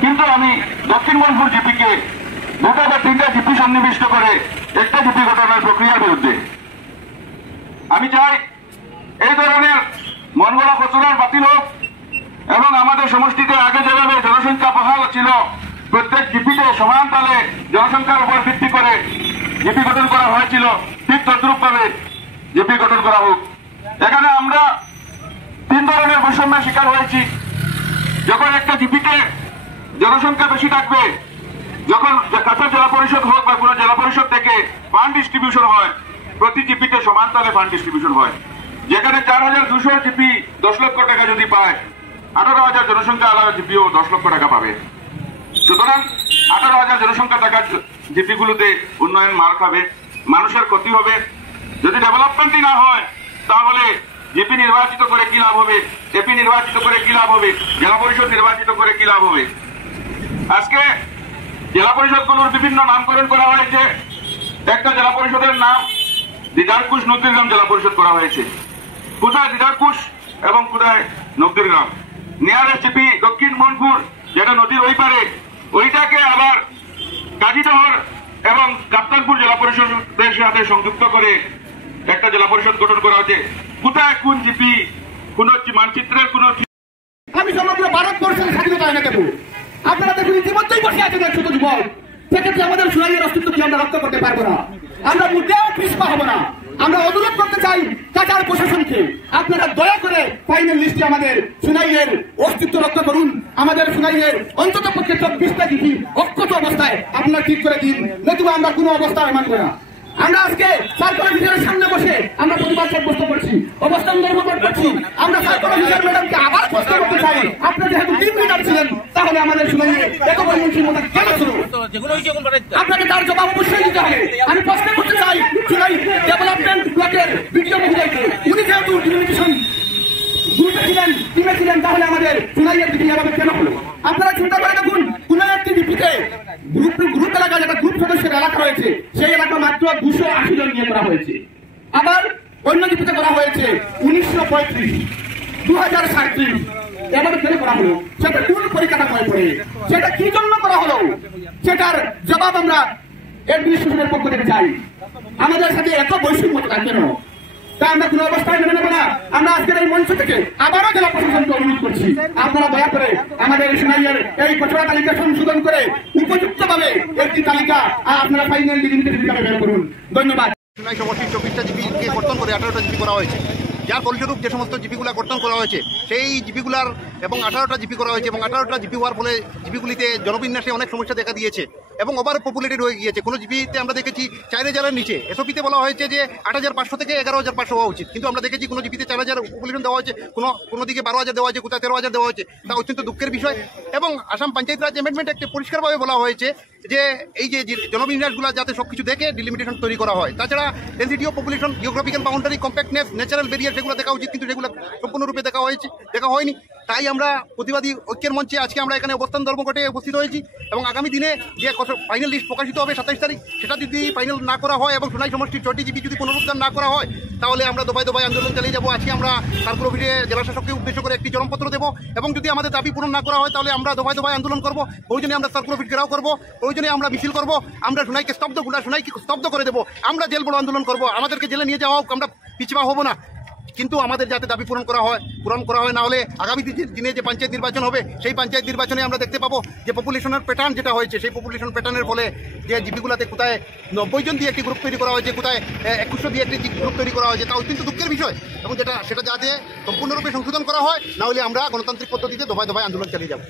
কিন্তু আমি দক্ষিণ মনপুর জিপিকে 2টা বা 3টা জিপি সন্নিবিষ্ট করে একটা জিপি গঠনের প্রক্রিয়ার বিরুদ্ধে। আমি চাই এই ধরনের মন গড়া প্রচার বাতিল হোক এবং আমাদের সমষ্টিতে আগে যেভাবে জনসংখ্যা বহাল ছিল, প্রত্যেক জিপিতে সমান তালে জনসংখ্যার উপর ভিত্তি করে জিপি গঠন করা হয়েছিল, ঠিক তদ্রূপভাবে জিপি গঠন করা হোক। এখানে আমরা 3 ধরনের বৈষম্যের শিকার হয়েছি। যখন একটা জিপিতে জনসংখ্যা বেশি থাকবে, যখন কাছাড় জেলা পরিষদ হোক বা কোনো জেলা পরিষদ থেকে ফান্ড ডিস্ট্রিবিউশন হয়, প্রতি জিপিতে সমান তালে ফান্ড ডিস্ট্রিবিউশন হয়। যেখানে 4200 জিপি 10 লক্ষ টাকা যদি পায়, 18,000 জনসংখ্যা আলাদা জিপিও 10 লক্ষ টাকা পাবে। সুতরাং 18,000 জনসংখ্যা টাকার জিপিগুলোতে উন্নয়ন মার খাবে, মানুষের ক্ষতি হবে। যদি ডেভেলপমেন্টই না হয় তাহলে জিপি নির্বাচিত করে কি লাভ হবে, এপি নির্বাচিত করে কি লাভ হবে, জেলা পরিষদ নির্বাচিত করে কি লাভ হবে। আজকে জেলা পরিষদগুলোর বিভিন্ন নামকরণ করা হয়েছে। একটা জেলা পরিষদের নাম দিদারকুশ নবদীরগ্রাম জেলা পরিষদ করা হয়েছে। কোথায় দিদারকুশ এবং কোথায় নবদীরগ্রাম? নিয়ারেস্ট জিপি দক্ষিণ মনপুর, যেটা নদীর ওই পারে, ওইটাকে আবার কাজীডহর এবং কাপ্তানপুর জেলা পরিষদের সাথে সংযুক্ত করে একটা জেলা পরিষদ গঠন করা হয়েছে। কোথায় কোন জিপি, কোন মানচিত্রের কোন। আমি সমগ্র ভারতবর্ষের স্বাধীনতা এনে দেবো। আপনারা দেখুন ইতিমধ্যেই বসে আছেন ছোট যুবক, সেক্ষেত্রে আমাদের সোনাইয়ের অস্তিত্বকে আমরা রক্ষা করতে পারবো না। আমরা মুদ্রাও পিছপা হবো না। আমরা অনুরোধ করতে চাই কাছাড় প্রশাসনকে, আপনারা দয়া করে ফাইনাল লিস্টে আমাদের সোনাইয়ের অস্তিত্ব রক্ষা করুন। আমাদের সোনাইয়ের অন্তত পক্ষে 24টা জিপি অক্ষত অবস্থায় আপনারা ঠিক করে দিন, নতুবা আমরা কোনো অবস্থায় মানব না। আমরা আজকে সার্কেল অফিসারের সামনে বসে আমরা প্রতিবাদ সাব্যস্ত করছি, অবস্থান ধর্মঘট করছি। আমরা সার্কেল অফিসার ম্যাডামকে আবার প্রশ্ন করতে চাই, আপনারা যেহেতু টিম লিডার ছিলেন, তাহলে আমাদের শুনাইয়ে এত পরিমাণ মতো কেন শুরু? আপনাকে তার জবাব অবশ্যই দিতে হবে। আমি প্রশ্ন করতে চাই শুনাই ডেভেলপমেন্ট ব্লকের বিডিও মহোদয়কে, উনি যেহেতু ডিমিনিকেশন গ্রুপে ছিলেন, টিমে ছিলেন, তাহলে আমাদের শুনাইয়ের দিকে এভাবে কেন হলো? আপনারা চিন্তা করে দেখুন, কোন একটি ডিপিতে গ্রুপ এলাকা, যেটা গ্রুপ সদস্যের এলাকা রয়েছে, সেই এলাকা মাত্র 280 জন নিয়ে করা হয়েছে। আবার অন্য ডিপিতে করা হয়েছে 1935, 2037, এভাবে কেন করা হলো? সেটা কোন পরিকাঠামোয় পড়ে, সেটা কি জন্য করা হলো, সেটার জবাব আমরা অ্যাডমিনিস্ট্রেশনের পক্ষ থেকে চাই। আমাদের সাথে এত বৈষম্য কেন? তা আমরা কোন অবস্থায় মেনে নেব না। আমরা আজকের এই মঞ্চ থেকে আবারও জেলা প্রশাসনকে অনুরোধ করছি, আপনারা দয়া করে আমাদের সোনাইয়ের এই খসড়া তালিকা সংশোধন করে উপযুক্তভাবে একটি তালিকা আপনারা ফাইনাল ডিলিমিটেড হিসাবে বের করুন। ধন্যবাদ। সোনাই সমষ্টির 24টা জিপিকে কর্তন করে 18টা জিপি করা হয়েছে। যার ফলস্বরূপ যে সমস্ত জিপিগুলা কর্তন করা হয়েছে, সেই জিপিগুলার এবং 18টা জিপি করা হয়েছে, এবং 18টা জিপি হওয়ার ফলে জিপিগুলিতে জনবিন্যাসে অনেক সমস্যা দেখা দিয়েছে এবং ওভার পপুলেটেড হয়ে গিয়েছে। কোনো জিপিতে আমরা দেখেছি 4000-এর নিচে। এসওপিতে বলা হয়েছে যে 8500 থেকে 11500 হওয়া উচিত, কিন্তু আমরা দেখেছি কোনো জিপিতে 4000 পপুলেশন দেওয়া হয়েছে, কোনো দিকে 12000 দেওয়া হয়েছে, কোথায় 13000 দেওয়া হয়েছে। তা অত্যন্ত দুঃখের বিষয়। এবং আসাম পঞ্চায়েত রাজ অ্যামেন্ডমেন্ট অ্যাক্টে পরিষ্কারভাবে বলা হয়েছে যে এই যে জনবিন্যাসগুলো যাতে সব কিছু দেখে ডিলিমিটেশন তৈরি করা হয়। তাছাড়া density of population, geographical boundary, compactness, natural barrier, সেগুলো দেখা উচিত, কিন্তু সেগুলো সম্পূর্ণরূপে দেখা হয়নি। তাই আমরা প্রতিবাদী ঐক্যের মঞ্চে আজকে আমরা এখানে অবস্থান ধর্মঘটে উপস্থিত হয়েছি। এবং আগামী দিনে যে ফাইনাল লিস্ট প্রকাশিত হবে 27 তারিখ, সেটা যদি ফাইনাল না করা হয় এবং সোনাই সমষ্টির 6টি জিপি যদি পুনরুদ্ধার না করা হয়, তাহলে আমরা দফায় দফায় আন্দোলন চালিয়ে যাবো। আজকে আমরা সার্কুলার অফিসে জেলা শাসককে উদ্দেশ্য করে একটি চরমপত্র দেবো, এবং যদি আমাদের দাবি পূরণ না করা হয় তাহলে আমরা দফায় দফায় আন্দোলন করবো। প্রয়োজনে আমরা সার্কুলার অফিস ঘেরাও করবো, প্রয়োজনে আমরা মিছিল করবো, আমরা সোনাইকে স্তব্ধ করে দেবো, আমরা জেল বড় আন্দোলন করবো। আমাদেরকে জেলে নিয়ে যাওয়া হোক, আমরা পিছপা হবো না, কিন্তু আমাদের যাতে দাবি পূরণ করা হয়। না হলে আগামী দিনে যে পঞ্চায়েত নির্বাচন হবে, সেই পঞ্চায়েত নির্বাচনে আমরা দেখতে পাবো যে পপুলেশনের প্যাটার্ন যেটা হয়েছে, সেই পপুলেশন প্যাটার্নের ফলে যে জিপিগুলোতে কোথায় 90 জন দিয়ে একটি গ্রুপ তৈরি করা হয়েছে, কোথায় 2100 দিয়ে একটি গ্রুপ তৈরি করা হয়েছে, তা অত্যন্ত দুঃখের বিষয়। এবং সেটা যাতে সম্পূর্ণরূপে সংশোধন করা হয়, না হলে আমরা গণতান্ত্রিক পদ্ধতিতে দফায় দফায় আন্দোলন চালিয়ে যাব।